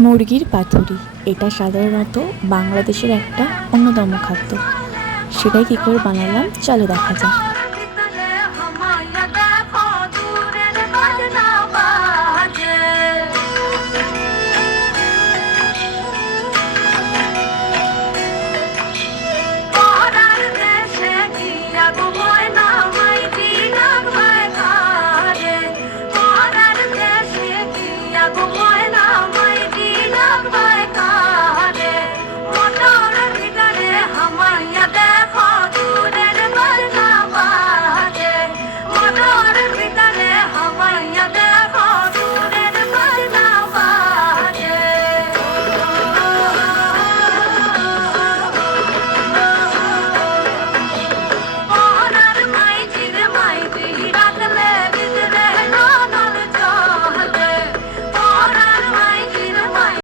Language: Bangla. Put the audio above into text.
মুরগির পাতুরি এটা সাধারণত বাংলাদেশের একটা অন্যতম খাদ্য। সেটাই কী করে বানালাম চলো দেখা যাক।